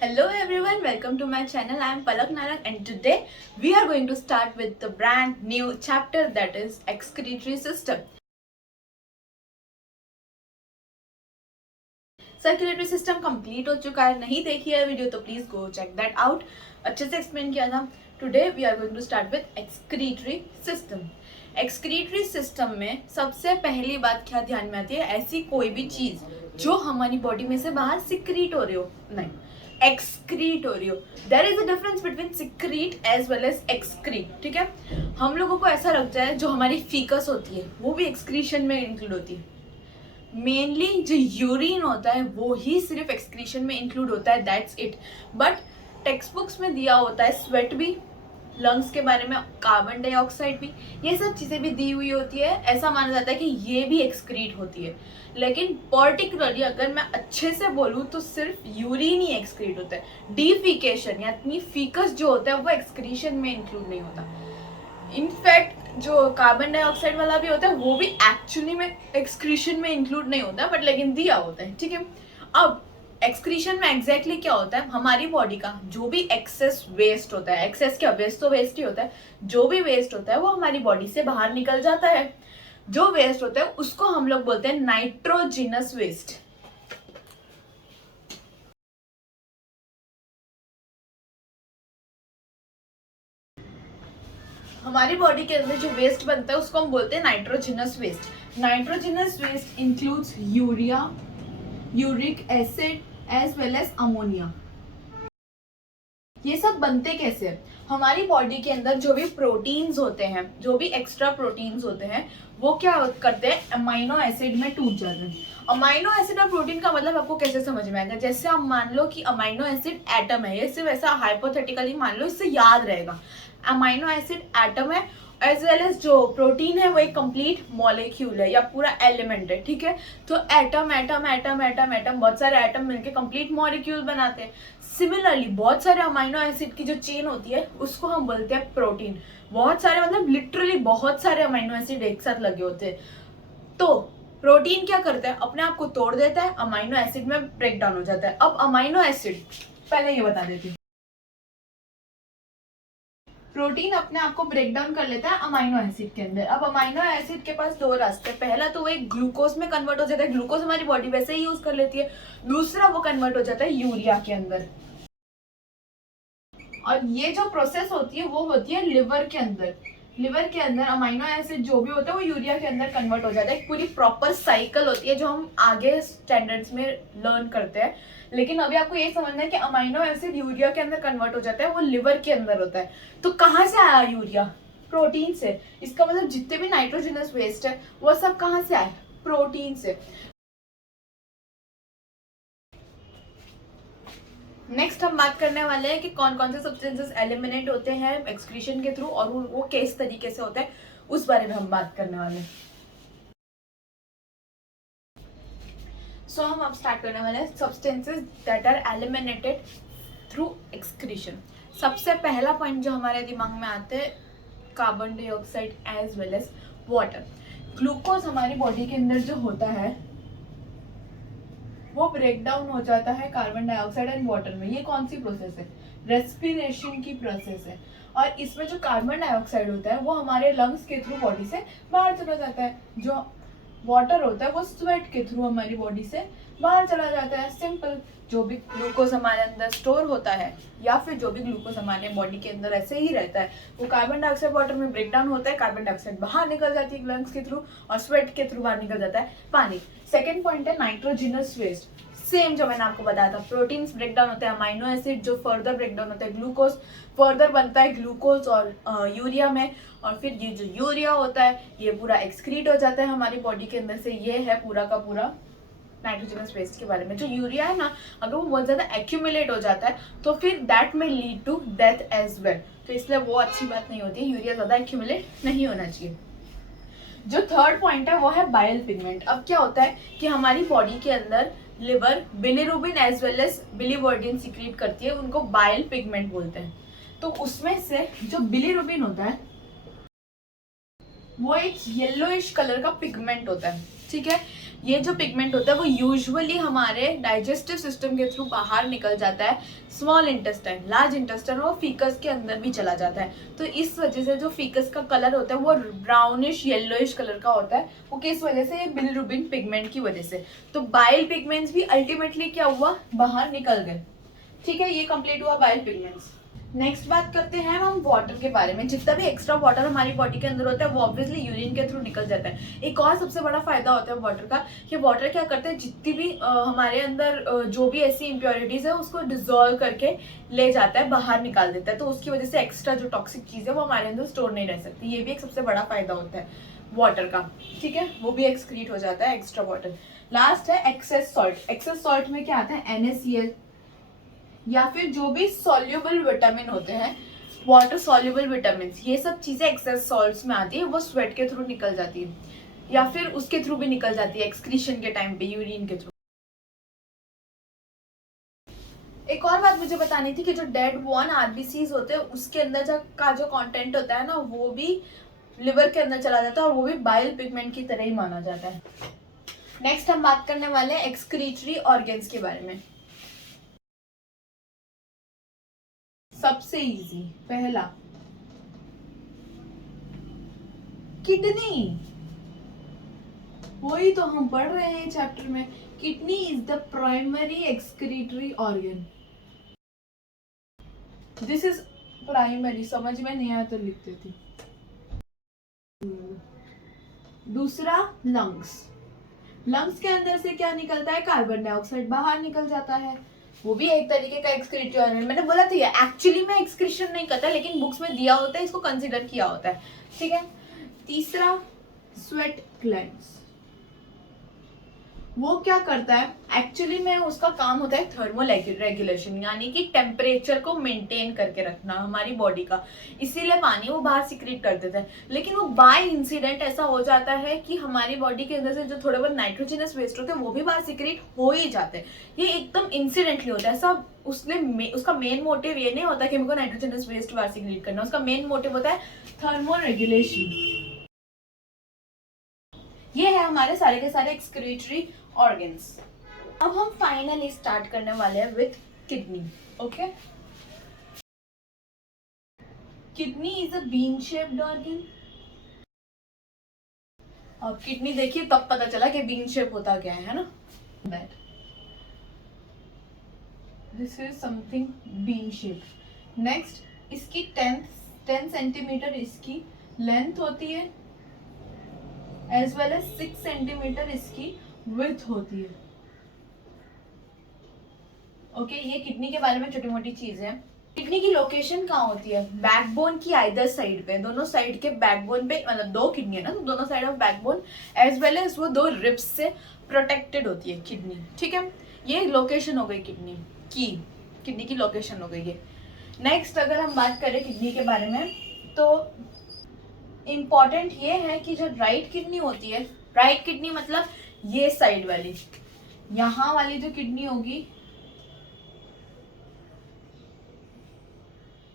Hello everyone, welcome to my channel. I am Palak Narak and today we are going to start with the brand new chapter, that is excretory system. Circulatory system complete हो चुका है, नहीं देखी है video तो please go check that out. अच्छे से explain किया था. Today we are going to start with excretory system. Excretory system में सबसे पहली बात क्या ध्यान में आती है, ऐसी कोई भी चीज जो हमारी बॉडी में से बाहर सिक्रीट हो रही हो, नहीं एक्सक्रीट हो रही हो. There is a difference between secrete as well as excrete. ठीक है, हम लोगों को ऐसा लगता है जो हमारी फीकस होती है वो भी एक्सक्रीशन में इंक्लूड होती है. मेनली जो यूरिन होता है वो ही सिर्फ एक्सक्रीशन में इंक्लूड होता है, that's it. But text books में दिया होता है स्वेट भी, लंग्स के बारे में कार्बन डाइऑक्साइड भी, ये सब चीज़ें भी दी हुई होती है. ऐसा माना जाता है कि ये भी एक्सक्रीट होती है. लेकिन पर्टिकुलरली अगर मैं अच्छे से बोलूँ तो सिर्फ यूरिन ही एक्सक्रीट होता है. डिफिकेशन यानी फीकस जो होता है वो एक्सक्रीशन में इंक्लूड नहीं होता. इनफैक्ट जो कार्बन डाइऑक्साइड वाला भी होता है वो भी एक्चुअली में एक्सक्रीशन में इंक्लूड नहीं होता, बट लेकिन दिया होता है. ठीक है, अब एक्सक्रीशन में एग्जैक्टली क्या होता है, हमारी बॉडी का जो भी एक्सेस वेस्ट होता है, एक्सेस क्या, वेस्ट तो वेस्ट ही होता है, जो भी वेस्ट होता है वो हमारी बॉडी से बाहर निकल जाता है. जो वेस्ट होता है उसको हम लोग बोलते हैं नाइट्रोजिनस वेस्ट. हमारी बॉडी के अंदर जो वेस्ट बनता है उसको हम बोलते हैं nitrogenous waste. Nitrogenous waste includes urea, uric acid as well as ammonia. ये सब बनते कैसे हैं, हमारी बॉडी के अंदर जो भी प्रोटीन्स होते हैं, जो भी एक्स्ट्रा प्रोटीन्स होते हैं, वो क्या करते हैं, अमाइनो एसिड में टूट जाते हैं. अमाइनो एसिड और प्रोटीन का मतलब आपको कैसे समझ में आएगा, जैसे आप मान लो कि अमाइनो एसिड एटम है, ये सिर्फ ऐसा हाइपोथेटिकली मान लो, इससे याद रहेगा. अमाइनो एसिड एटम है, एज वेल एज जो प्रोटीन है वो एक कंप्लीट मॉलिक्यूल है या पूरा एलिमेंट है. ठीक है, तो atom atom atom atom atom बहुत सारे एटम मिलके कंप्लीट मॉलिक्यूल बनाते हैं. सिमिलरली बहुत सारे अमाइनो एसिड की जो चेन होती है उसको हम बोलते हैं प्रोटीन. बहुत सारे मतलब लिटरली बहुत सारे अमाइनो एसिड एक साथ लगे होते हैं. तो प्रोटीन क्या करता है, अपने आप को तोड़ देता है, अमाइनो एसिड में ब्रेक डाउन हो जाता है. अब अमाइनो एसिड, पहले ये बता देती हूँ, प्रोटीन अपने आप को ब्रेक डाउन कर लेता है अमाइनो एसिड के अंदर. अब अमाइनो एसिड के पास दो रास्ते, पहला तो वो एक ग्लूकोज में कन्वर्ट हो जाता है, ग्लूकोज हमारी बॉडी वैसे ही यूज कर लेती है. दूसरा वो कन्वर्ट हो जाता है यूरिया के अंदर. और ये जो प्रोसेस होती है वो होती है लिवर के अंदर. लिवर के अंदर अमाइनो एसिड जो भी होता है वो यूरिया के अंदर कन्वर्ट हो जाता है. एक पूरी प्रॉपर साइकिल होती है जो हम आगे स्टैंडर्ड्स में लर्न करते हैं. लेकिन अभी आपको ये समझना है कि अमाइनो एसिड यूरिया के अंदर कन्वर्ट हो जाता है, वो लिवर के अंदर होता है. तो कहाँ से आया यूरिया, प्रोटीन से. इसका मतलब जितने भी नाइट्रोजनस वेस्ट है वो सब कहाँ से आए, प्रोटीन से. नेक्स्ट हम बात करने वाले हैं कि कौन कौन से सब्सटेंसेस एलिमिनेट होते हैं एक्सक्रीशन के थ्रू और वो किस तरीके से होता है, उस बारे में हम बात करने वाले हैं. सो हम अब स्टार्ट करने वाले हैं substances that are eliminated through excretion. सबसे पहला पॉइंट जो हमारे दिमाग में आते हैं, carbon dioxide as well as water. Glucose हमारी बॉडी के अंदर जो होता है वो ब्रेक डाउन हो जाता है कार्बन डाइऑक्साइड एंड वाटर में. ये कौन सी प्रोसेस है, रेस्पिरेशन की प्रोसेस है. और इसमें जो कार्बन डाइऑक्साइड होता है वो हमारे लंग्स के थ्रू बॉडी से बाहर चला जाता है. जो वाटर होता है वो स्वेट के थ्रू हमारी बॉडी से बाहर चला जाता है. सिंपल. जो भी ग्लूकोज हमारे अंदर स्टोर होता है या फिर जो भी ग्लूकोज हमारे बॉडी के अंदर ऐसे ही रहता है वो कार्बन डाइऑक्साइड वाटर में ब्रेक डाउन होता है, कार्बन डाइऑक्साइड बाहर निकल जाती है लंग्स के थ्रू और स्वेट के थ्रू बाहर निकल जाता है पानी. सेकेंड पॉइंट है नाइट्रोजिनस वेस्ट. सेम जो मैंने आपको बताया था, प्रोटीन्स ब्रेक डाउन होते हैं, अमाइनो एसिड जो फर्दर ब्रेक डाउन होता है, ग्लूकोज फर्दर बनता है ग्लूकोज और यूरिया में, और फिर ये जो यूरिया होता है ये पूरा एक्सक्रीट हो जाता है हमारी बॉडी के अंदर से. ये है पूरा का पूरा नाइट्रोजनस वेस्ट के बारे में. जो यूरिया है ना, अगर वो बहुत ज्यादा एक्यूमुलेट हो जाता है तो फिर दैट में lead to death as well. तो इसलिए वो अच्छी बात नहीं होती है, यूरिया ज्यादा एक्यूमुलेट नहीं होना चाहिए. जो थर्ड पॉइंट है वो है बाइल पिगमेंट. अब क्या होता है कि हमारी बॉडी के अंदर liver bilirubin as well as biliverdin secrete करती है, उनको बाइल पिगमेंट बोलते हैं. तो उसमें से जो बिलीरुबिन होता है वो एक येलोइश कलर का पिगमेंट होता है. ठीक है, ये जो पिगमेंट होता है वो यूजुअली हमारे डाइजेस्टिव सिस्टम के थ्रू बाहर निकल जाता है, स्मॉल इंटेस्टाइन, लार्ज इंटेस्टाइन और फीकस के अंदर भी चला जाता है। तो इस वजह से जो फीकस का कलर होता है वो ब्राउनिश येलोइश कलर का होता है। वो किस वजह से? बिलिरुबिन पिगमेंट की वजह से। तो बाइल पिगमेंट्स भी अल्टीमेटली क्या हुआ? बाहर निकल गए। ठीक है, ये कंप्लीट हुआ बाइल पिगमेंट्स। नेक्स्ट बात करते हैं हम वाटर के बारे में। जितना भी एक्स्ट्रा वाटर हमारी बॉडी के अंदर होता है वो ऑब्वियसली यूरिन के थ्रू निकल जाता है। एक और सबसे बड़ा फायदा होता है वाटर का, कि वाटर क्या करता है, जितनी भी हमारे अंदर जो भी ऐसी इम्प्योरिटीज है उसको डिजोल्व करके ले जाता है, बाहर निकाल देता है। तो उसकी वजह से एक्स्ट्रा जो टॉक्सिक चीज है वो हमारे अंदर स्टोर नहीं रह सकती। ये भी एक सबसे बड़ा फायदा होता है वाटर का। ठीक है, वो भी एक्सक्रीट हो जाता है एक्स्ट्रा वाटर। लास्ट है एक्सेस सॉल्ट। एक्सेस सॉल्ट में क्या आता है? NaCl या फिर जो भी सॉल्युबल विटामिन होते हैं, वाटर सॉल्युबल विटामिन, ये सब चीजें एक्सेस सॉल्ट्स में आती है। वो स्वेट के थ्रू निकल जाती है या फिर उसके थ्रू भी निकल जाती है एक्सक्रीशन के टाइम पे, यूरिन के थ्रू। एक और बात मुझे बतानी थी कि जो डेड वॉर्न आरबीसीज होते हैं उसके अंदर का जो कंटेंट होता है ना, वो भी लिवर के अंदर चला जाता है और वो भी बाइल पिगमेंट की तरह ही माना जाता है। नेक्स्ट हम बात करने वाले हैं एक्सक्रीटरी ऑर्गन्स के बारे में। सबसे इजी पहला, किडनी। वही तो हम पढ़ रहे हैं चैप्टर में, kidney is the primary excretory organ. This is primary, समझ में नहीं आया तो लिख देती। दूसरा लंग्स। लंग्स के अंदर से क्या निकलता है? कार्बन डाइऑक्साइड बाहर निकल जाता है। वो भी एक तरीके का एक्सक्रीटरी ऑर्गन। मैंने बोला था ये एक्चुअली में एक्सक्रीशन नहीं करता, लेकिन बुक्स में दिया होता है, इसको कंसीडर किया होता है। ठीक है। तीसरा स्वेट ग्लैंड्स। वो क्या करता है? एक्चुअली में उसका काम होता है थर्मो रेगुलेशन, यानी कि टेम्परेचर को मेंटेन करके रखना हमारी बॉडी का। इसीलिए पानी वो बाहर सिक्रीट कर देता है। लेकिन वो बाय इंसिडेंट ऐसा हो जाता है कि हमारी बॉडी के अंदर से जो थोड़े बहुत नाइट्रोजनस वेस्ट होते हैं वो भी बाहर सिक्रीट हो ही जाते हैं। ये एकदम इंसिडेंटली होता है ऐसा। उसका मेन मोटिव ये नहीं होता कि मेरे को नाइट्रोजनस वेस्ट बाहर सिक्रीट करना। उसका मेन मोटिव होता है थर्मो रेगुलेशन। ये है हमारे सारे के सारे एक्सक्रीटरी ऑर्गन्स। अब हम फाइनली स्टार्ट करने वाले हैं with kidney. Okay, kidney is a bean shaped organ. अब किडनी देखिए तब पता चला कि बीन शेप होता क्या है ना। That this is something bean shape. Next, इसकी 10 सेंटीमीटर इसकी लेंथ होती है, एज वेल एज 6 सेंटीमीटर इसकी विड्थ होती है। ओके, ये किडनी के बारे में छोटी मोटी चीज है। किडनी की लोकेशन कहाँ होती है? बैकबोन की आइदर साइड पे, दोनों साइड के बैकबोन पे, मतलब 2 किडनी है ना, तो दोनों side of backbone as well as वो 2 रिब्स से प्रोटेक्टेड होती है किडनी। ठीक है, ये लोकेशन हो गई किडनी की लोकेशन हो गई है। नेक्स्ट अगर हम बात करें किडनी के बारे में, तो इम्पॉर्टेंट ये है कि जो राइट किडनी होती है, राइट किडनी मतलब ये साइड वाली, यहाँ वाली जो किडनी होगी,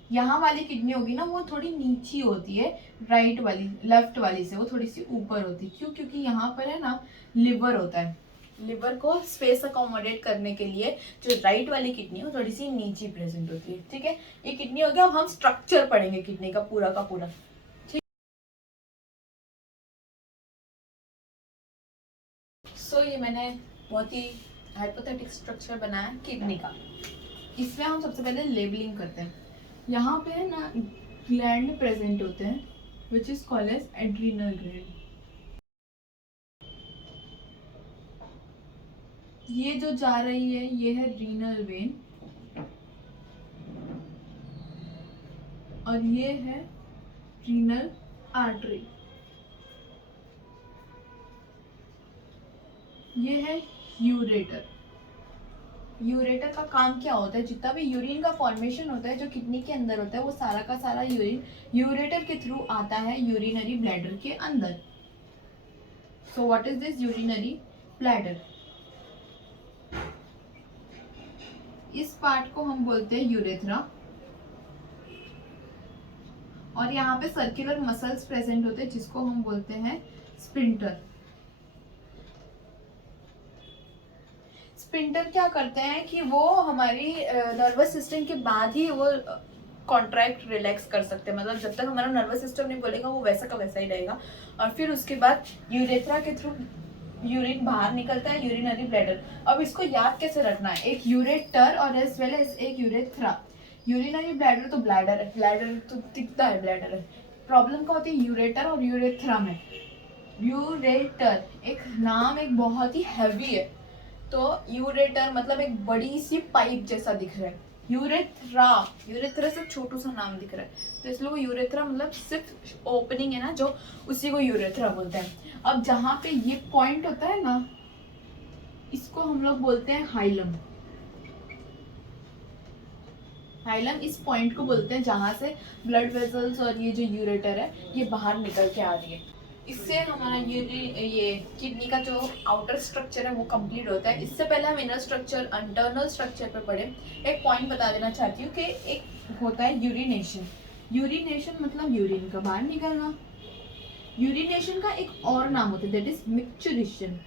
यहाँ वाली किडनी होगी ना, वो थोड़ी नीची होती है राइट वाली, लेफ्ट वाली से वो थोड़ी सी ऊपर होती है। क्यों? क्योंकि यहाँ पर है ना लिवर होता है। लिवर को स्पेस अकोमोडेट करने के लिए जो राइट वाली किडनी है वो थोड़ी सी नीचे प्रेजेंट होती है। ठीक है, ये किडनी हो गया। अब हम स्ट्रक्चर पढ़ेंगे किडनी का पूरा। सो ये मैंने बहुत ही हाइपोथेटिक स्ट्रक्चर बनाया किडनी का। इसमें हम सबसे पहले लेबलिंग करते हैं। यहाँ पे है ना ग्लैंड प्रेजेंट होते हैं, which is called as adrenal gland. ये जो जा रही है ये है रीनल वेन, और ये है रीनल आर्टरी। ये है यूरेटर। यूरेटर का काम क्या होता है? जितना भी यूरिन का फॉर्मेशन होता है जो किडनी के अंदर होता है, वो सारा का सारा यूरिन यूरेटर के थ्रू आता है यूरिनरी ब्लैडर के अंदर। So what is this urinary bladder? इस पार्ट को हम बोलते हैं यूरेथ्रा, और यहाँ पे सर्कुलर मसल्स प्रेजेंट होते हैं जिसको हम बोलते हैं स्पिंटर। स्पिंटर क्या करते हैं कि वो हमारी नर्वस सिस्टम के बाद ही वो कॉन्ट्रैक्ट रिलैक्स कर सकते हैं, मतलब जब तक हमारा नर्वस सिस्टम नहीं बोलेगा वो वैसा का वैसा ही रहेगा। और फिर उसके बाद यूरेथ्रा के थ्रू यूरिन बाहर निकलता है, यूरिनरी ब्लैडर। अब इसको याद कैसे रखना है, एक यूरेटर और एज वेल एज एक यूरेथ्रा। यूरिनरी ब्लैडर तो ब्लैडर है, ब्लैडर तो दिखता है ब्लैडर है। प्रॉब्लम क्या होती है यूरेटर और यूरेथ्रा में। यूरेटर एक नाम एक बहुत ही हैवी है, तो यूरेटर मतलब एक बड़ी सी पाइप जैसा दिख रहा है। यूरेथ्रा, यूरेथ्रा से छोटू सा नाम दिख रहा है, तो इसलिए वो यूरेथ्रा मतलब सिर्फ ओपनिंग है ना जो, उसी को यूरेथ्रा बोलते हैं। अब जहाँ पे ये पॉइंट होता है ना, इसको हम लोग बोलते हैं हाइलम। हाइलम इस पॉइंट को बोलते हैं जहाँ से ब्लड वेसल्स और ये जो यूरेटर है ये बाहर निकल के आ रही है। इससे हमारा ये किडनी का जो आउटर स्ट्रक्चर है वो कंप्लीट होता है। इससे पहले हम इनर स्ट्रक्चर, इंटरनल स्ट्रक्चर पे पढ़े। एक पॉइंट बता देना चाहती हूँ कि एक होता है यूरिनेशन। यूरिनेशन मतलब यूरिन का बाहर निकलना। यूरिनेशन का एक और नाम होता है, दैट इज मिक्चुरेशन।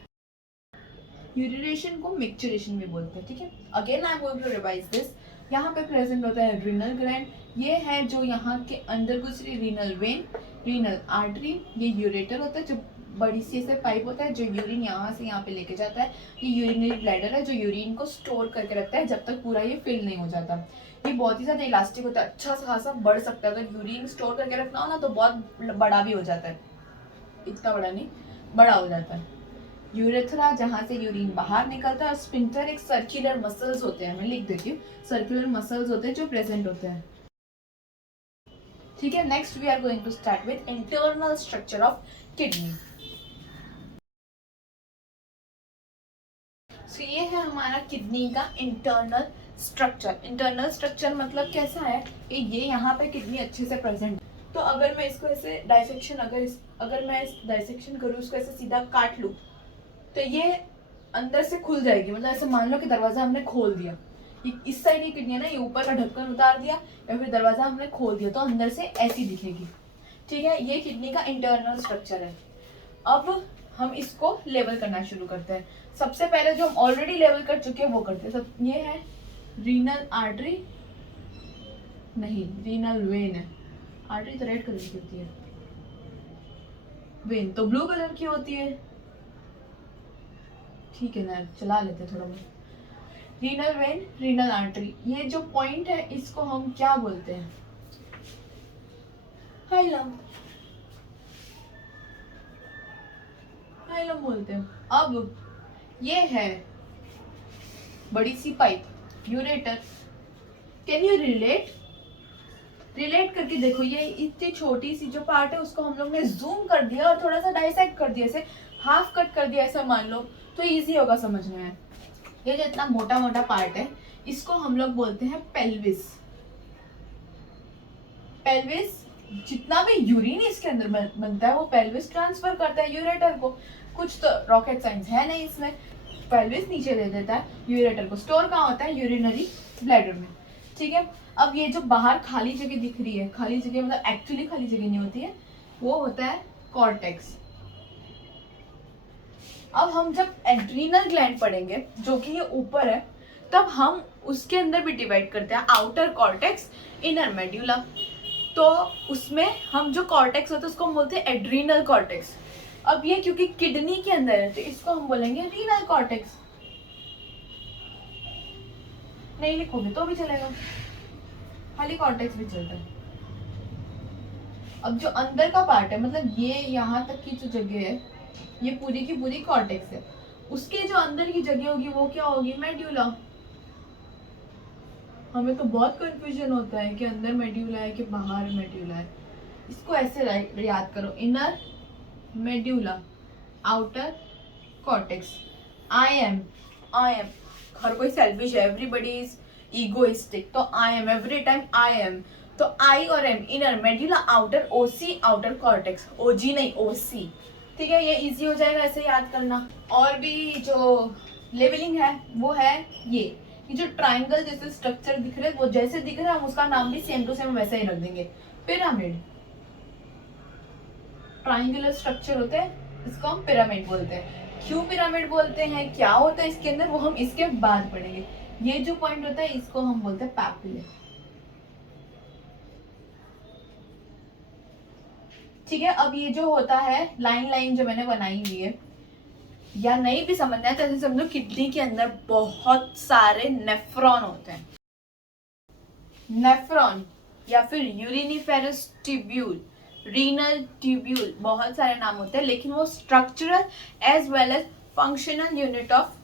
यूरिनेशन को मिक्चुरेशन भी बोलते हैं, ठीक है। Again I am going to revise this. यहाँ पे प्रेजेंट होता है रीनल ग्लैंड, ये है जो यहाँ के अंदर गुजरी रीनल वेन, रीनल आर्टरी। ये यूरेटर होता है जो बड़ी सी से पाइप होता है जो यूरिन यहाँ से यहाँ पे लेके जाता है। ये यूरिनरी ब्लैडर है जो यूरिन को स्टोर करके रखता है जब तक पूरा ये फिल नहीं हो जाता। ये बहुत ही ज्यादा इलास्टिक होता है, अच्छा खासा बढ़ सकता है। अगर यूरिन स्टोर करके रखना हो ना तो बहुत बड़ा भी हो जाता है, इतना बड़ा नहीं, बड़ा हो जाता है। यूरेथ्रा जहाँ से यूरिन बाहर निकलता है, और स्पिंटर एक सर्कुलर मसल्स होते हैं, मैं लिख देती हूँ, सर्कुलर मसल्स होते हैं जो प्रेजेंट होते हैं, ठीक है। Next we are going to start with internal structure of kidney. So ये है हमारा किडनी का इंटरनल स्ट्रक्चर। इंटरनल स्ट्रक्चर मतलब कैसा है कि ये यहाँ पे किडनी अच्छे से प्रेजेंट। तो अगर मैं इसको ऐसे डाइसेक्शन, अगर मैं इस डाइसेक्शन करूँ, इसको ऐसे सीधा काट लूँ तो ये अंदर से खुल जाएगी। मतलब ऐसे मान लो कि दरवाजा हमने खोल दिया, इस साइड की किडनी है ना, ये ऊपर का ढक्कन उतार दिया या फिर दरवाजा हमने खोल दिया तो अंदर से ऐसी दिखेगी, ठीक है। ये किडनी का इंटरनल स्ट्रक्चर है। अब हम इसको लेवल करना शुरू करते हैं। सबसे पहले जो हम ऑलरेडी लेवल कर चुके हैं वो करते हैं। सब ये है रीनल आर्टरी, नहीं रीनल वेन है। आर्टरी तो रेड कलर की होती है, वेन तो ब्लू कलर की होती है, ठीक है ना, चला लेते हैं थोड़ा बहुत। रीनल वेन, रीनल आर्टरी, ये जो पॉइंट है इसको हम क्या बोलते हैं, हाइलम, हाइलम बोलते हैं। अब ये है बड़ी सी pipe, ureter. Can you relate, relate करके देखो, ये इतनी छोटी सी जो पार्ट है उसको हम लोग ने जूम कर दिया और थोड़ा सा डाइसेक्ट कर दिया, ऐसे हाफ कट कर दिया ऐसा मान लो, तो इजी होगा समझने में। ये जो इतना मोटा मोटा पार्ट है इसको हम लोग बोलते हैं पेल्विस। पेल्विस जितना भी यूरिन इसके अंदर बनता है वो पेल्विस ट्रांसफर करता है यूरेटर को। कुछ तो रॉकेट साइंस है नहीं इसमें। पेल्विस नीचे दे देता है यूरेटर को, स्टोर कहाँ होता है, यूरिनरी ब्लैडर में, ठीक है। अब ये जो बाहर खाली जगह दिख रही है, खाली जगह मतलब एक्चुअली खाली जगह नहीं होती है, वो होता है कॉर्टेक्स। अब हम जब एड्रीनल ग्लैंड पढ़ेंगे जो कि ये ऊपर है, तब हम उसके अंदर भी डिवाइड करते हैं, आउटर कॉर्टेक्स, इनर मेड्यूला। तो उसमें हम जो कॉर्टेक्स होता है उसको हम बोलते हैं एड्रीनल कॉर्टेक्स। अब ये क्योंकि किडनी के अंदर है तो इसको हम बोलेंगे रीनल कॉर्टेक्स। नहीं लिखोगे तो भी चलेगा, खाली कॉर्टेक्स भी चलता है। अब जो अंदर का पार्ट है, मतलब ये यहाँ तक की जो जगह है ये पूरी की पूरी कॉर्टेक्स है, उसके जो अंदर की जगह होगी वो क्या होगी, मेड्यूला। हमें तो बहुत कंफ्यूजन होता है कि अंदर मेड्यूला है कि बाहर मेड्यूला है। इसको ऐसे याद करो, inner medulla, outer cortex. I am हर कोई सेल्फिश है, एवरीबडी इज ईगोइस्टिक, तो I am every time I am. तो आई और M, inner medulla, outer OC, outer cortex, OG नहीं ओसी, ठीक है। ये इजी हो जाएगा ऐसे याद करना। और भी जो लेवलिंग है वो है ये जो ट्राइंगल जैसे स्ट्रक्चर दिख रहे हैं वो जैसे दिख रहा है हम उसका नाम भी सेम टू सेम वैसा ही रख देंगे, पिरामिड। ट्राइंगुलर स्ट्रक्चर होते हैं इसको हम पिरामिड बोलते हैं। क्यों पिरामिड बोलते हैं, क्या होता है इसके अंदर, वो हम इसके बाद पढ़ेंगे। ये जो पॉइंट होता है इसको हम बोलते हैं पैपिले। ठीक है, अब ये जो होता है लाइन लाइन जो मैंने बनाई हुई है, या नहीं भी समझना है तो ऐसे समझो किडनी के अंदर बहुत सारे नेफ्रॉन होते हैं। नेफ्रॉन या फिर यूरिनिफेरस ट्यूब्यूल, रीनल ट्यूब्यूल, बहुत सारे नाम होते हैं, लेकिन वो structural as well as functional unit of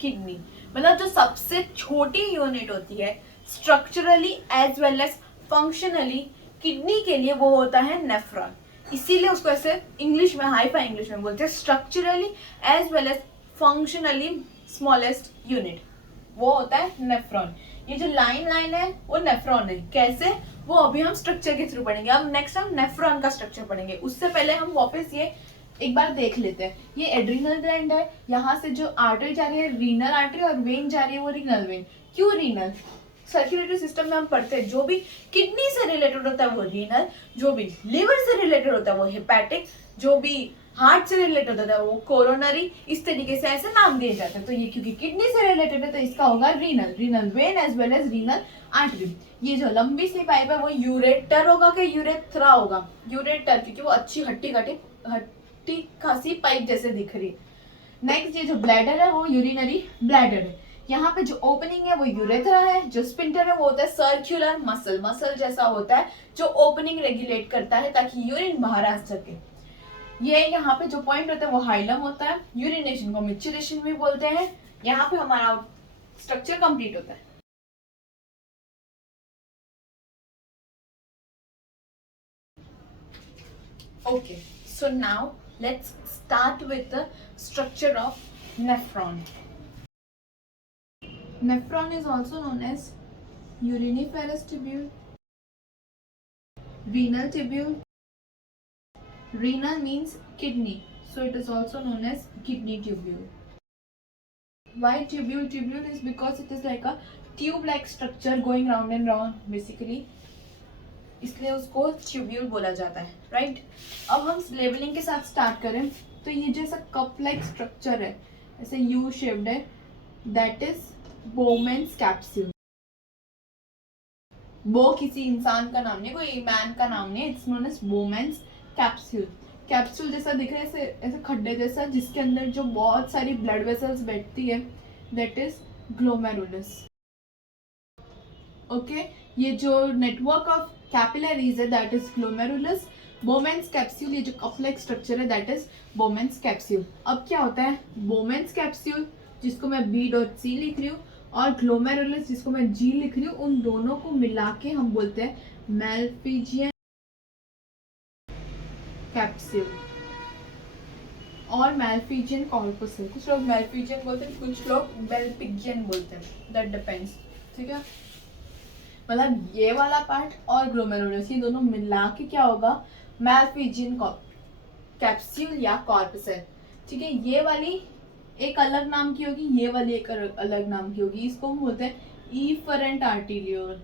kidney, मतलब जो सबसे छोटी यूनिट होती है structurally as well as functionally kidney के लिए, वो होता है नेफ्रॉन। इसीलिए उसको ऐसे इंग्लिश में, हाई-फाई इंग्लिश में बोलते हैं structurally as well as functionally smallest unit, वो होता है नेफ्रॉन। ये जो लाइन लाइन है वो नेफ्रॉन है। कैसे, वो अभी हम स्ट्रक्चर के थ्रू पढ़ेंगे। अब नेक्स्ट हम नेफ्रॉन का स्ट्रक्चर पढ़ेंगे, उससे पहले हम वापस ये एक बार देख लेते हैं। ये एड्रिनल ग्लैंड है, यहाँ से जो आर्टरी जा रही है रीनल आर्टरी, और वेन जा रही है वो रीनल वेन। क्यों रीनल, सर्कुलेटरी सिस्टम में हम पढ़ते हैं जो भी किडनी से रिलेटेड होता है वो रीनल, जो भी लिवर से रिलेटेड होता है वो हेपेटिक, जो भी हार्ट से रिलेटेड होता है वो कोरोनरी, इस तरीके से ऐसे नाम दिए जाते हैं। तो ये क्योंकि किडनी से रिलेटेड है तो इसका होगा renal, renal vein as well as renal artery. ये जो लंबी सी पाइप है वो यूरेटर होगा कि यूरेथ्रा होगा, यूरेटर, क्योंकि वो अच्छी हट्टी खासी पाइप जैसे दिख रही है। नेक्स्ट ये जो ब्लैडर है वो यूरिनरी ब्लैडर है। यहाँ पे जो ओपनिंग है वो यूरेथ्रा है, जो स्पिंटर है वो होता है सर्कुलर मसल, मसल जैसा होता है जो ओपनिंग रेगुलेट करता है ताकि यूरिन बाहर आ सके। ये यहाँ पे जो पॉइंट होता है वो हाइलम होता है, यूरिनेशन को मिक्चुरेशन भी बोलते हैं। यहाँ पे हमारा स्ट्रक्चर कंप्लीट होता है। Okay, so now let's start with the structure of nephron. Nephron is also known as uriniferous tubule, renal tubule. Renal means kidney, so it is also known as kidney tubule. Why tubule? Tubule is because it is like a tube-like structure going round and round basically. इसलिए उसको tubule बोला जाता है, right. अब हम labelling के साथ start करें तो ये जैसा कप लाइक स्ट्रक्चर है, ऐसे यू शेप्ड है, दैट इज बोमेन्स कैप्सूल। बो किसी इंसान का नाम नहीं, कोई मैन का नाम नहीं, it's known as Bowman's capsule. Capsule जैसा दिख रहा है, ऐसे ऐसे खड्डे जैसा, जिसके अंदर जो बहुत सारी ब्लड वेसल्स बैठती है, दैट इज ग्लोमेरुलस। ओके, ये जो नेटवर्क ऑफ कैपिलरीज है that is glomerulus. Bowman's capsule, ये जो कप लाइक स्ट्रक्चर है दैट इज बोमेन्स कैप्सूल। अब क्या होता है, बोमेन्स कैप्सूल जिसको मैं B.C लिख रही हूँ और ग्लोमेरुलस जिसको मैं G लिख रही हूँ, उन दोनों को मिला के हम बोलते हैं मैल्पिजियन कैप्सूल और मैल्पिजियन कॉर्पस। कुछ लोग मैल्पिजियन बोलते हैं, कुछ लोग मैल्पिजियन बोलते हैं, दैट डिपेंड्स। ठीक है, मतलब ये वाला पार्ट और ग्लोमेरुलस ये दोनों मिला के क्या होगा, मैल्पिजियन कैप्सूल या कॉर्पस। ठीक है, ये वाली एक अलग नाम की होगी, ये वाली एक अलग नाम की होगी। इसको हम बोलते हैं इफरेंट आर्टीरियोल,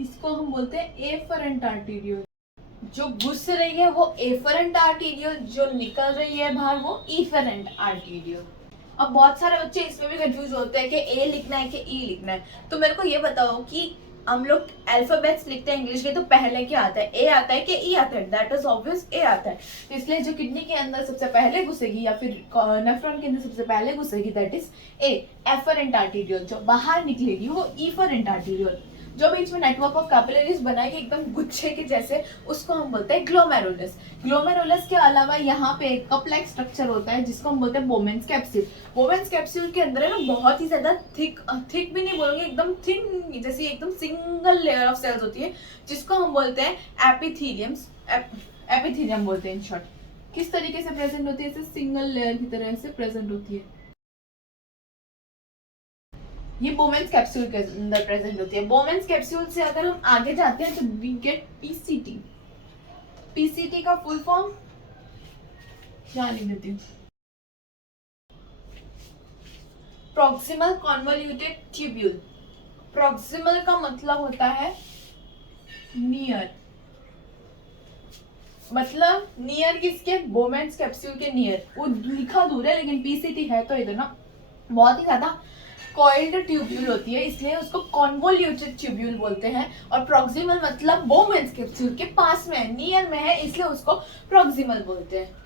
इसको हम बोलते हैं एफरेंट आर्टीरियोल। जो घुस रही है वो एफरेंट आर्टीरियोल, जो निकल रही है बाहर वो इफरेंट आर्टीरियोल। अब बहुत सारे बच्चे इसमें भी कंफ्यूज होते हैं कि ए लिखना है कि ई लिखना है। तो मेरे को ये बताओ कि हम लोग अल्फाबेट्स लिखते हैं इंग्लिश के, तो पहले क्या आता है, ए आता है कि ई आता है? दैट इज ऑब्वियस ए आता है। तो इसलिए जो किडनी के अंदर सबसे पहले घुसेगी या फिर नेफ्रॉन के अंदर सबसे पहले घुसेगी that is a, afferent arteriole. जो बाहर निकलेगी वो इफरेंट आर्टीरियोल। जो बीच में नेटवर्क ऑफ कैपिलरीज बनाएगी एकदम गुच्छे के जैसे, उसको हम बोलते हैं ग्लोमेरुलस। ग्लोमेरुलस के अलावा यहाँ पे एक कप लाइक स्ट्रक्चर होता है जिसको हम बोलते हैं बोमेन्स कैप्सूल। बोमेन्स कैप्सूल के अंदर है ना बहुत ही ज्यादा थिक भी नहीं बोलोगे, एकदम थिन जैसी एकदम सिंगल लेयर ऑफ सेल्स होती है, जिसको हम बोलते हैं एपिथेलियम्स, एपिथेलियम बोलते हैं इन शॉर्ट। किस तरीके से प्रेजेंट होती है, सिंगल लेयर की तरह से प्रेजेंट होती है। ये बोमेन्स कैप्सूल के अंदर प्रेजेंट होती है। बोमेन्स कैप्सूल से अगर हम आगे जाते हैं तो वी गेट पीसीटी। पीसीटी का फुल फॉर्म यहाँ लिख देती हूँ, प्रॉक्सिमल कॉन्वोल्यूटेड ट्यूब्यूल। प्रॉक्सिमल का मतलब होता है नियर, मतलब नियर किसके, बोमेंस कैप्सूल के नियर, वो लिखा दूर है लेकिन पीसीटी है तो इधर ना बहुत ही ज्यादा कॉइल्ड ट्यूब्यूल होती है, इसलिए उसको कॉन्वोल्यूटेड ट्यूब्यूल बोलते हैं। और प्रॉक्सिमल मतलब बोमेंस कैप्सूल के पास में है, नियर में है, इसलिए उसको प्रॉक्सिमल बोलते हैं।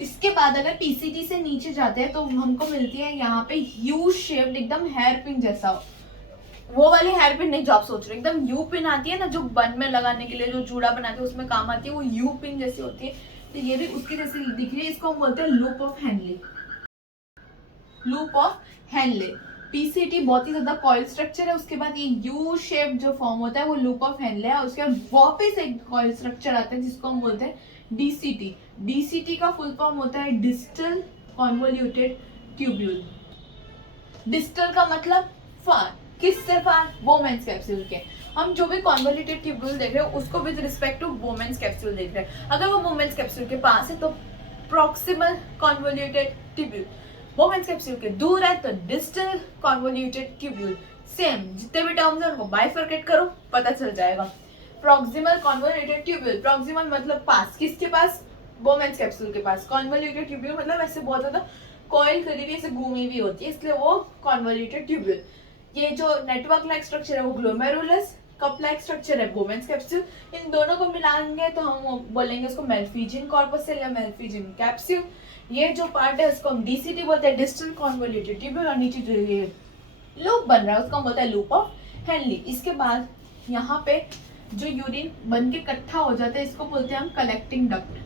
इसके बाद अगर पीसीटी से नीचे जाते हैं तो हमको मिलती है यहाँ पे यू शेप्ड एकदम हेयर पिन जैसा, वो वाली हेयर पिन नहीं जो आप सोच रहे, एकदम यू पिन आती है ना जो बन में लगाने के लिए जो जूड़ा बनाते हैं उसमें काम आती है, वो यू पिन जैसी होती है, तो ये भी उसकी जैसी दिख रही है। इसको हम बोलते हैं loop of Henley. Loop of Henley PCT बहुत ही ज्यादा कॉइल स्ट्रक्चर है, उसके बाद ये यू शेप जो फॉर्म होता है वो लूप ऑफ हेनले है, उसके बाद वापस एक कॉइल स्ट्रक्चर आता है जिसको हम बोलते हैं डीसीटी। डीसीटी का फुल फॉर्म होता है डिस्टल कॉन्वोल्यूटेड ट्यूब्यूल। डिस्टल का मतलब फार, किससे फार, बोमेंस कैप्सूल के। हम जो भी कॉन्वोल्यूटेड ट्यूब्यूल देख रहे हैं उसको with respect to Bowman's capsule देख रहे हैं। अगर वो बोमेंस कैप्सूल के पास है तो प्रॉक्सिमल कॉन्वोल्यूटेड ट्यूब्यूल, बोमेंस कैप्सूल के दूर है तो डिस्टल कॉन्वोल्यूटेड ट्यूब्यूल। सेम जितने भी टर्म्स हैं उनको बाइफरकेट करो, पता चल जाएगा। प्रॉक्सिमल कॉन्वोल्यूटेड ट्यूब्यूल, प्रॉक्सिमल मतलब पास, किसके पास, बोमेंस कैप्सूल के पास। कॉन्वोल्यूटेड ट्यूब्यूल मतलब ऐसे बहुत ज्यादा कॉइल करी हुई ऐसे घूमी हुई होती है, इसलिए वो कॉन्वोल्यूटेड ट्यूब्यूल। ये जो नेटवर्क लाइक स्ट्रक्चर है वो ग्लोमेरुलस, कप लाइक स्ट्रक्चर है बोमेंस कैप्सूल। इन दोनों को मिलाएंगे तो हम बोलेंगे उसको मेल्फिजियन कॉर्पसेल या मेल्फिजियन कैप्सूल। ये जो पार्ट है उसको हम डीसीटी बोलते हैं, डिस्टल कॉन्वोल्यूटेड ट्यूब्यूल, और नीचे जो ये लूप बन रहा है उसको हम बोलते हैं लूप ऑफ हेनले। इसके बाद यहाँ पे जो यूरिन बन के इकट्ठा हो जाता है इसको बोलते हैं हम कलेक्टिंग डक्ट।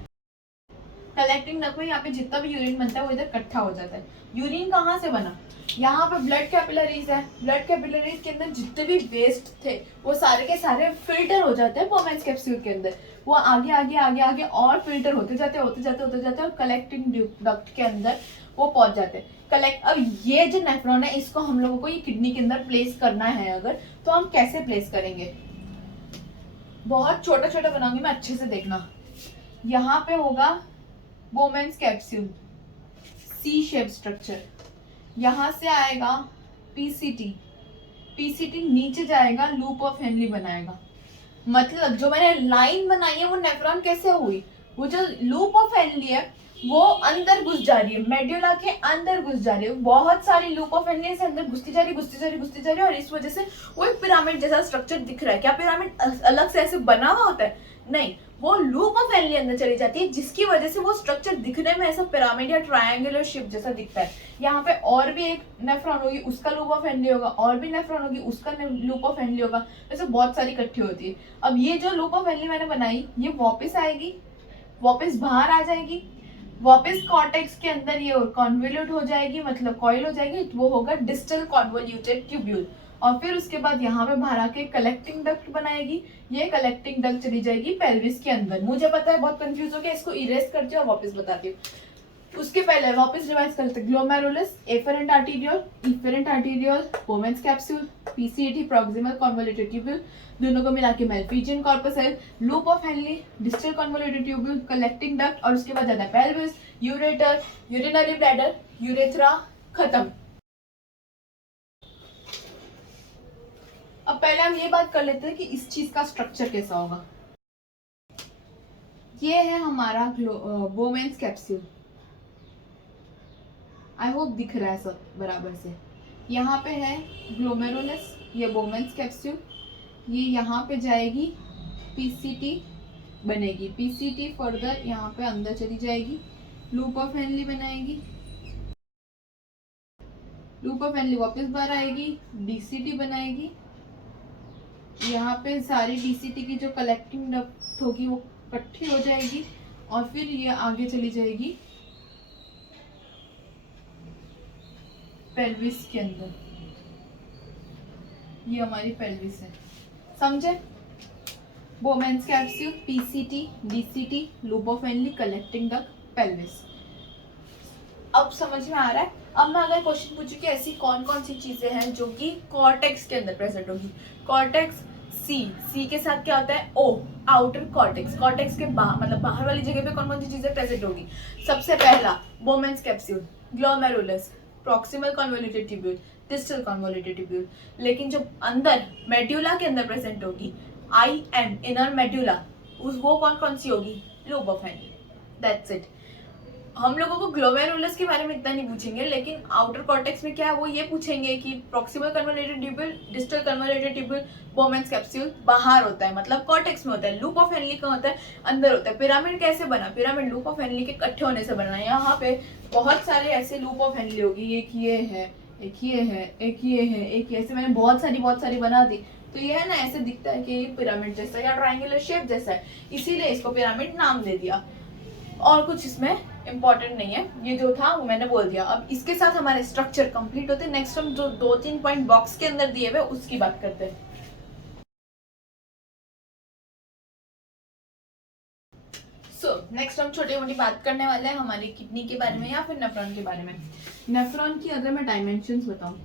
कलेक्टिंग डक्ट में यहाँ पे जितना भी यूरिन बनता है वो इधर इकट्ठा हो जाता है। यूरिन कहाँ से बना, यहाँ पे ब्लड कैपिलरीज है, ब्लड कैपिलरीज के अंदर जितने भी वेस्ट थे वो सारे के सारे फिल्टर हो जाते हैं बोमेंस कैप्सूल के अंदर, वो आगे आगे आगे आगे और फिल्टर होते जाते होते जाते होते जाते और कलेक्टिंग डक्ट के अंदर वो पहुंच जाते हैं। कलेक्ट, अब ये जो नेफ्रॉन है इसको हम लोगों को ये किडनी के अंदर प्लेस करना है अगर, तो हम कैसे प्लेस करेंगे, बहुत छोटा छोटा बनाऊंगी मैं, अच्छे से देखना। यहाँ पे होगा बोमेंस कैप्सूल, सी शेप स्ट्रक्चर, यहाँ से आएगा पीसीटी, पीसीटी नीचे जाएगा लूप ऑफ हेनले बनाएगा। मतलब जो मैंने लाइन बनाई है वो नेफ्रॉन कैसे हुई, वो जो लूप ऑफ हेनले है वो अंदर घुस जा रही है, मेड्यूला के अंदर घुस जा रही है, बहुत सारी लूप ऑफ हेनले से अंदर घुसती जा रही घुसती जा रही घुसती जा रही है, और इस वजह से वो एक पिरामिड जैसा स्ट्रक्चर दिख रहा है। क्या पिरामिड अलग से ऐसे बना हुआ होता है, नहीं, वो लूप ऑफ हेनले अंदर चली जाती है जिसकी वजह से वो स्ट्रक्चर दिखने में ऐसा पिरामिड या ट्रायंगुलर शेप जैसा दिखता है। यहाँ पे और भी एक नेफ्रॉन होगी उसका लूप ऑफ हेनले होगा, और भी नेफ्रॉन होगी उसका लूप ऑफ हेनले होगा, ऐसे बहुत सारी इकट्ठी होती है। अब ये जो लूप ऑफ हेनले मैंने बनाई ये वापस आएगी, वापस बाहर आ जाएगी, वापस कॉर्टेक्स के अंदर ये कॉन्वोल्यूट हो जाएगी, मतलब कॉइल हो जाएगी, वो होगा डिस्टल कॉन्वोल्यूटेड ट्यूब्यूल। और फिर उसके बाद यहाँ पे बाहर आके कलेक्टिंग डक्ट बनाएगी, ये कलेक्टिंग डक्ट चली जाएगी पेल्विस के अंदर। मुझे पता है बहुत कंफ्यूज हो गया, इसको इरेज करती हूँ और वापस बताती हूँ। उसके पहले वापस रिवाइज करते हैं, glomerulus, afferent arteriole, efferent arteriole, Bowman's capsule, PCT proximal convoluted tubule, दोनों को मिला के Malpighian corpuscle, loop of Henle, distal convoluted tubule, collecting duct, और उसके बाद जाता है pelvis, ureter, urinary bladder, urethra, खत्म। अब पहले हम ये बात कर लेते हैं कि इस चीज का स्ट्रक्चर कैसा होगा। ये है हमारा बोमेंस कैप्सूल, आई होप दिख रहा है सब बराबर से। यहाँ पे है ग्लोमेरुलस, ये बोमेंस कैप्सूल, ये यहाँ पे जाएगी पीसीटी बनेगी, पीसीटी फर्दर यहाँ पे अंदर चली जाएगी, लूप ऑफ हेनले बनाएगी, लूप ऑफ हेनले वापस बाहर आएगी, डीसीटी बनाएगी, यहाँ पे सारी डीसीटी की जो कलेक्टिंग डक्ट होगी वो इकट्ठी हो जाएगी, और फिर ये आगे चली जाएगी पेल्विस के अंदर। ये हमारी पेल्विस है, समझे। बोमेंस capsule, PCT, DCT, loop of Henley, collecting duct, pelvis. अब समझ में आ रहा है। अब मैं अगर क्वेश्चन पूछूं कि ऐसी कौन कौन सी चीजें हैं जो कि कॉर्टेक्स के अंदर प्रेजेंट होगी, कॉर्टेक्स सी, सी के साथ क्या होता है ओ, आउटर कॉर्टेक्स, कॉर्टेक्स के बाहर मतलब बाहर वाली जगह पे कौन कौन सी चीजें प्रेजेंट होगी। सबसे पहला बोमेंस capsule, glomerulus, proximal convoluted tubule, distal convoluted tubule. लेकिन जो अंदर मेड्यूला के अंदर प्रेजेंट होगी, आई एम, इनर मेड्यूला, उस वो कौन कौन सी होगी, loop of Henry, that's it. हम लोगों को ग्लोमेरुलस के बारे में इतना नहीं पूछेंगे, लेकिन आउटर कॉर्टेक्स में क्या है वो ये पूछेंगे कि proximal convoluted tubule, distal convoluted tubule, Bowman's capsule बाहर होता है, मतलब कॉर्टेक्स में होता है। लूप ऑफ हेनरी का होता है अंदर होता है। पिरामिड कैसे बना? पिरामिड लूप ऑफ हेनरी के इकट्ठे होने से बना है। यहाँ पे बहुत सारे ऐसे लूप ऑफ हेनरी होगी, एक ये है, एक ये है, एक ये है, एक ऐसे मैंने बहुत सारी बना दी। तो ये है ना, ऐसे दिखता है कि ये पिरामिड जैसा या ट्रायंगुलर शेप जैसा है, इसीलिए इसको पिरामिड नाम दे दिया। और कुछ इसमें इंपॉर्टेंट नहीं है, ये जो था वो मैंने बोल दिया। अब इसके साथ हमारे स्ट्रक्चर कंप्लीट होते हैं। नेक्स्ट हम जो 2-3 पॉइंट बॉक्स के अंदर दिए हुए उसकी बात करते हैं। नेक्स्ट हम छोटी मोटी बात करने वाले हैं हमारी किडनी के बारे में या फिर नेफ्रॉन के बारे में। नेफ्रॉन की अगर मैं डायमेंशंस बताऊं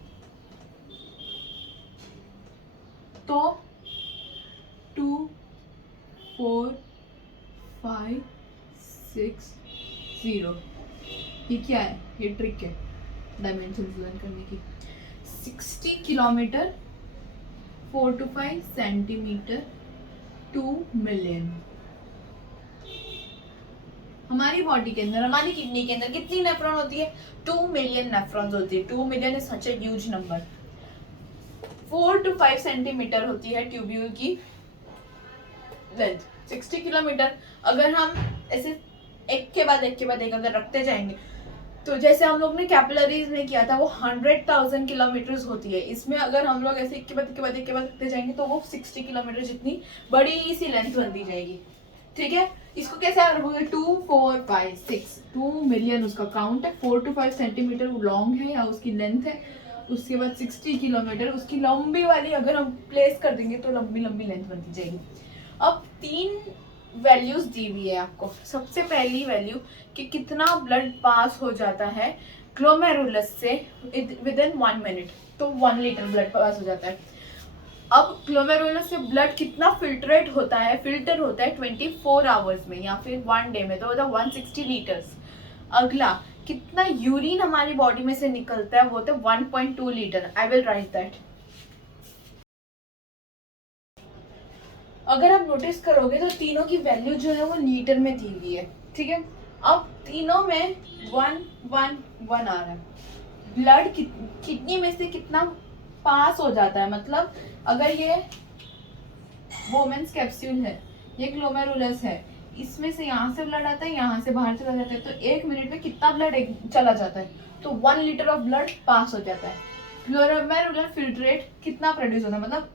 तो 2, 4, 5, 6, 0। ये क्या है? ये ट्रिक है डायमेंशंस लर्न करने की। 60 किलोमीटर, 4 to 5 सेंटीमीटर, 2 मिलियन। हमारी बॉडी के अंदर, हमारी किडनी के अंदर कितनी नेफ्रॉन होती है? 2 मिलियन नेफ्रॉन्स होती है। 2 million is such a huge number. 4 to 5 centimetre होती है ट्यूब्यूल की लेंथ। 60 किलोमीटर अगर हम ऐसे एक के बाद एक अगर रखते जाएंगे तो जैसे हम लोग ने कैपिलरीज में किया था वो 100,000 किलोमीटर होती है। इसमें अगर हम लोग ऐसे एक के बाद रखते जाएंगे तो वो 60 किलोमीटर जितनी बड़ी सी लेंथ बनती जाएगी। ठीक है, इसको कैसे रखोगे? 2, 4, 5, 6, 2 मिलियन उसका काउंट है। 4 to 5 सेंटीमीटर लॉन्ग है या उसकी लेंथ है। उसके बाद 60 किलोमीटर उसकी लंबी वाली अगर हम प्लेस कर देंगे तो लंबी लेंथ बनती जाएगी। अब 3 वैल्यूज दी हुई है आपको। सबसे पहली वैल्यू कि कितना ब्लड पास हो जाता है ग्लोमेरुलस से विद इन 1 मिनट, तो 1 लीटर ब्लड पास हो जाता है। अब ग्लोमेरुलस से ब्लड कितना फिल्टर होता है 24 आवर्स में या फिर 1 डे में, तो होता है 160 लीटर्स। अगला कितना यूरिन हमारी बॉडी में से निकलता है वो होता है 1.2 litre. I will write that. अगर आप नोटिस करोगे तो तीनों की वैल्यू जो है वो लीटर में दी हुई है। ठीक है, अब तीनों में 1, 1, 1 आ रहा है। ब्लड किडनी में से कितना पास हो जाता है, मतलब अगर ये वोमेन्स कैप्सूल है, ये ग्लोमेरुलस है, इसमें से यहाँ से ब्लड आता है, यहाँ से बाहर चला जाता है, तो 1 मिनट में कितना ब्लड चला जाता है? तो 1 लीटर ऑफ ब्लड पास हो जाता है। ग्लोमेरुलर फिल्ट्रेट कितना प्रोड्यूस होता है, मतलब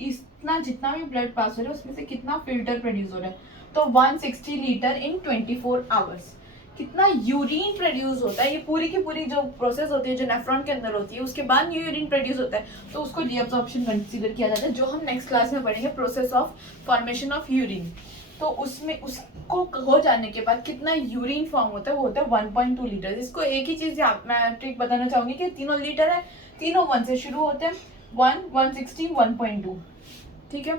इतना जितना भी ब्लड पास हो रहा है उसमें से कितना फिल्टर प्रोड्यूस हो रहा है? तो 160 लीटर इन 24 आवर्स। कितना यूरिन प्रोड्यूस होता है? ये पूरी की पूरी जो प्रोसेस होती है जो नेफ्रॉन के अंदर होती है उसके बाद यूरिन प्रोड्यूस होता है, तो उसको रीअब्जॉर्प्शन कंसीडर किया जाता है, जो हम नेक्स्ट क्लास में पढ़ेंगे, process of formation of urine. तो उसमें उसको हो जाने के बाद कितना यूरिन फॉर्म होता है वो होता है 1.2 लीटर। इसको एक ही चीज मैं ट्रिक बताना चाहूंगी कि तीनों लीटर है, तीनों 1 से शुरू होते हैं, 1, 160, 1.2। ठीक है,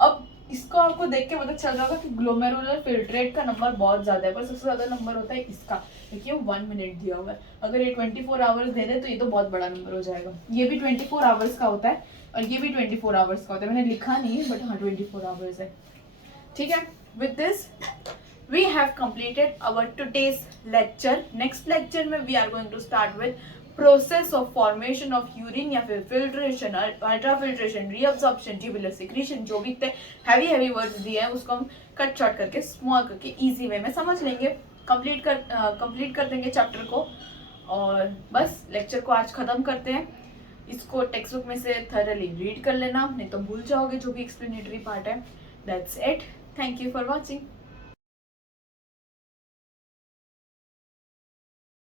अब इसको आपको देख के पता चल रहा होगा कि ग्लोमेरुलर फिल्ट्रेट का नंबर बहुत ज्यादा है, पर सबसे ज्यादा नंबर होता है इसका, क्योंकि 1 मिनट दिया हुआ है। अगर ये 24 आवर्स दे दे तो ये तो बहुत बड़ा नंबर हो जाएगा। ये भी 24 आवर्स का होता है और ये भी 24 आवर्स का होता है। मैंने लिखा नहीं है बट हाँ 24 आवर्स है। ठीक है, with this we have completed our today's lecture. Next lecture में we are going to start with process of formation of urine या फिर filtration, ultrafiltration, reabsorption, tubular secretion, जो भी इतने हैवी वर्ड्स दिए हैं उसको हम कट शॉर्ट करके स्मॉल करके इजी वे में समझ लेंगे, कंप्लीट कर देंगे चैप्टर को। और बस लेक्चर को आज खत्म करते हैं। इसको टेक्स्ट बुक में से थॉरली रीड कर लेना, नहीं तो भूल जाओगे जो भी एक्सप्लेनेटरी पार्ट है। That's it, thank you for watching.